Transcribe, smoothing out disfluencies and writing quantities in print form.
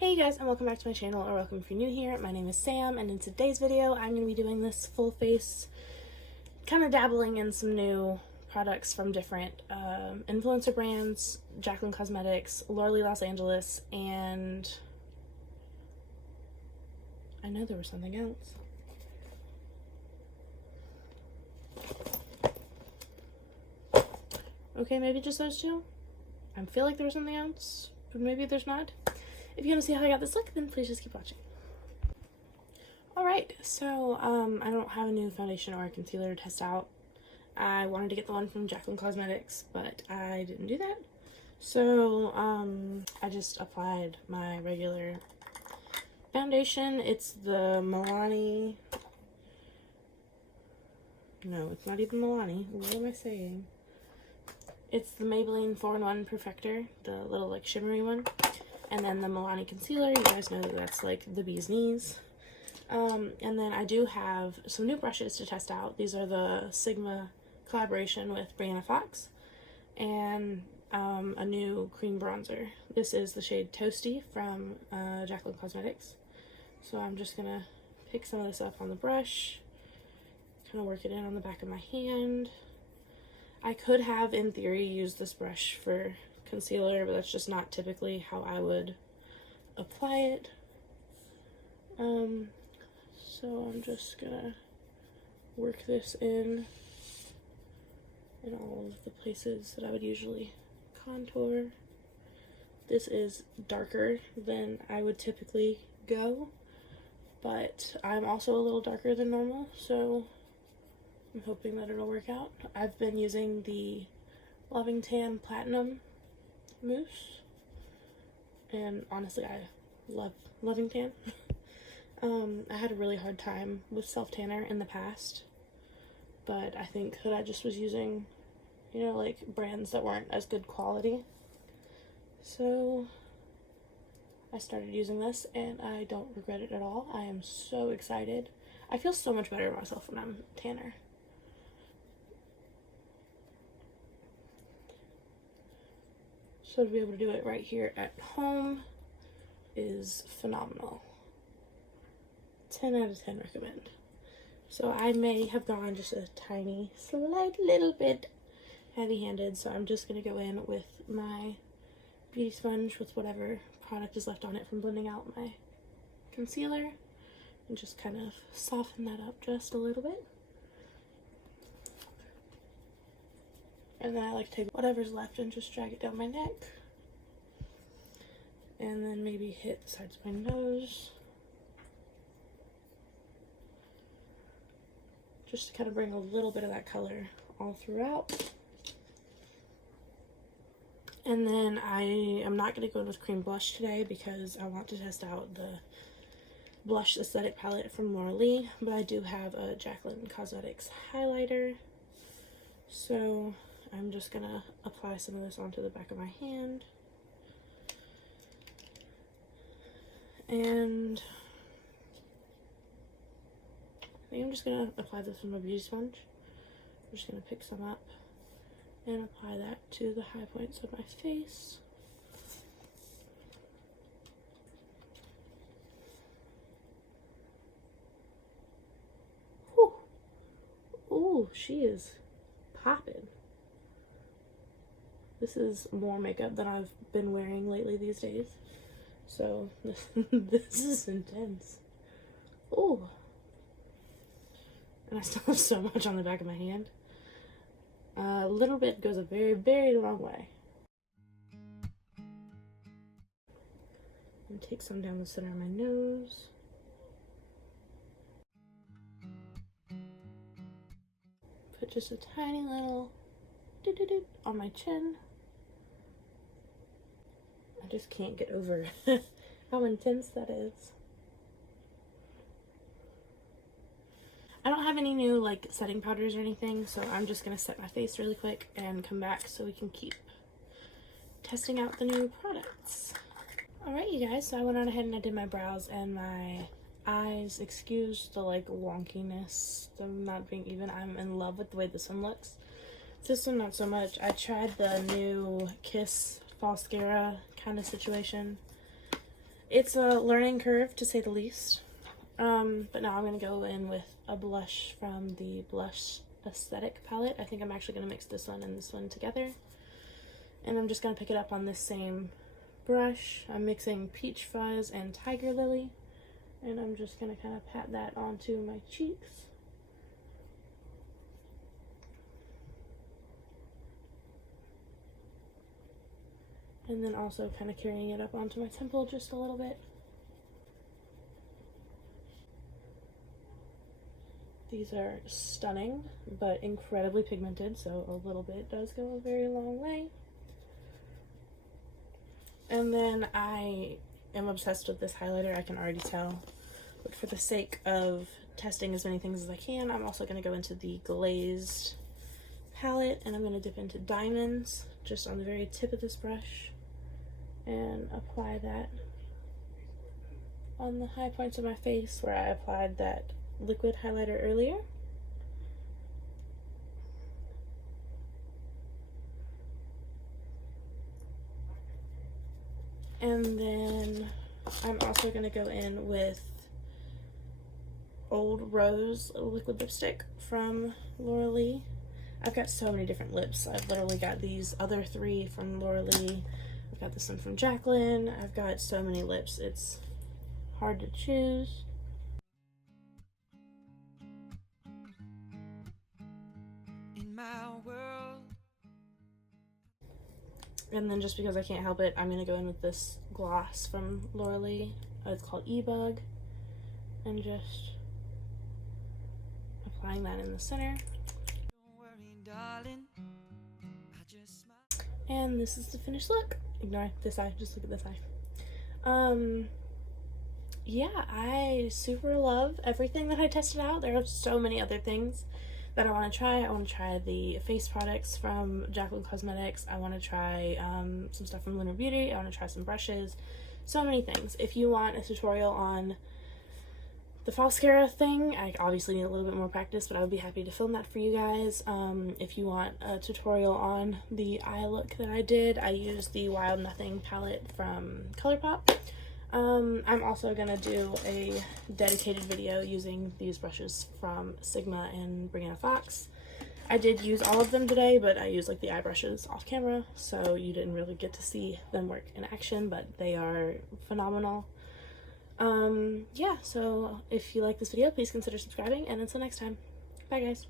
Hey guys, and welcome back to my channel, or welcome if you're new here. My name is Sam, and in today's video I'm going to be doing this full face, kind of dabbling in some new products from different influencer brands, Jaclyn Cosmetics, Laura Los Angeles, and I know there was something else. Okay, maybe just those two? I feel like there was something else, but maybe there's not. If you want to see how I got this look, then please just keep watching. Alright, so I don't have a new foundation or a concealer to test out. I wanted to get the one from Jaclyn Cosmetics, but I didn't do that. So I just applied my regular foundation. It's the Milani. No, it's not even Milani. What am I saying? It's the Maybelline 4-in-1 Perfector, the little like shimmery one. And then the Milani concealer, you guys know that that's like the bee's knees. And then I do have some new brushes to test out. These are the Sigma collaboration with Brianna Fox. And a new cream bronzer. This is the shade Toasty from Jaclyn Cosmetics. So I'm just going to pick some of this up on the brush. Kind of work it in on the back of my hand. I could have, in theory, used this brush for concealer, but that's just not typically how I would apply it. So I'm just gonna work this in all of the places that I would usually contour. This is darker than I would typically go, but I'm also a little darker than normal, so I'm hoping that it'll work out. I've been using the Loving Tan Platinum mousse, and honestly I love Loving Tan. I had a really hard time with self-tanner in the past, but I think that I just was using, you know, like brands that weren't as good quality. So I started using this and I don't regret it at all. I am so excited. I feel so much better about myself when I'm tanner. So to be able to do it right here at home is phenomenal. 10 out of 10 recommend. So I may have gone just a tiny, slight little bit heavy-handed, so I'm just going to go in with my beauty sponge with whatever product is left on it from blending out my concealer, and just kind of soften that up just a little bit. And then I like to take whatever's left and just drag it down my neck. And then maybe hit the sides of my nose. Just to kind of bring a little bit of that color all throughout. And then I am not going to go in with cream blush today because I want to test out the blush aesthetic palette from Laura Lee. But I do have a Jaclyn Cosmetics highlighter. So I'm just going to apply some of this onto the back of my hand. And I think I'm just going to apply this with my beauty sponge. I'm just going to pick some up and apply that to the high points of my face. Whew. Ooh, she is popping. This is more makeup than I've been wearing lately these days. So, this is intense. Ooh. And I still have so much on the back of my hand. A little bit goes a very, very long way. I'm gonna take some down the center of my nose. Put just a tiny little doo-doo-doo on my chin. I just can't get over how intense that is. I don't have any new like setting powders or anything, so I'm just gonna set my face really quick and come back so we can keep testing out the new products. Alright you guys, so I went on ahead and I did my brows and my eyes. Excuse the like wonkiness, them not being even. I'm in love with the way this one looks. This one not so much. I tried the new Kiss Falscara kind of situation, It's a learning curve, to say the least. But now I'm going to go in with a blush from the Blush Aesthetic palette. I think I'm actually going to mix this one and this one together. And I'm just going to pick it up on this same brush. I'm mixing Peach Fuzz and Tiger Lily. And I'm just going to kind of pat that onto my cheeks. And then also kind of carrying it up onto my temple just a little bit. These are stunning, but incredibly pigmented, so a little bit does go a very long way. And then I am obsessed with this highlighter, I can already tell. But for the sake of testing as many things as I can, I'm also going to go into the glazed palette, and I'm going to dip into Diamonds just on the very tip of this brush and apply that on the high points of my face where I applied that liquid highlighter earlier. And then I'm also going to go in with Old Rose liquid lipstick from loveee. I've got so many different lips. I've literally got these other 3 from loveee. I've got this one from Jacqueline. I've got so many lips. It's hard to choose. And then just because I can't help it, I'm going to go in with this gloss from loveee. It's called E-Bug. And just applying that in the center. Don't worry, darling. And this is the finished look. Ignore this eye, just look at this eye. Yeah, I super love everything that I tested out. There are so many other things that I want to try. I want to try the face products from Jacqueline Cosmetics. I want to try some stuff from Lunar Beauty. I want to try some brushes. So many things. If you want a tutorial on the mascara thing, I obviously need a little bit more practice, but I would be happy to film that for you guys. If you want a tutorial on the eye look that I did, I used the Wild Nothing palette from ColourPop. I'm also gonna do a dedicated video using these brushes from Sigma and Brianna Fox. I did use all of them today, but I used like the eye brushes off camera, so you didn't really get to see them work in action, but they are phenomenal. Yeah, so if you like this video, please consider subscribing, and until next time, bye guys.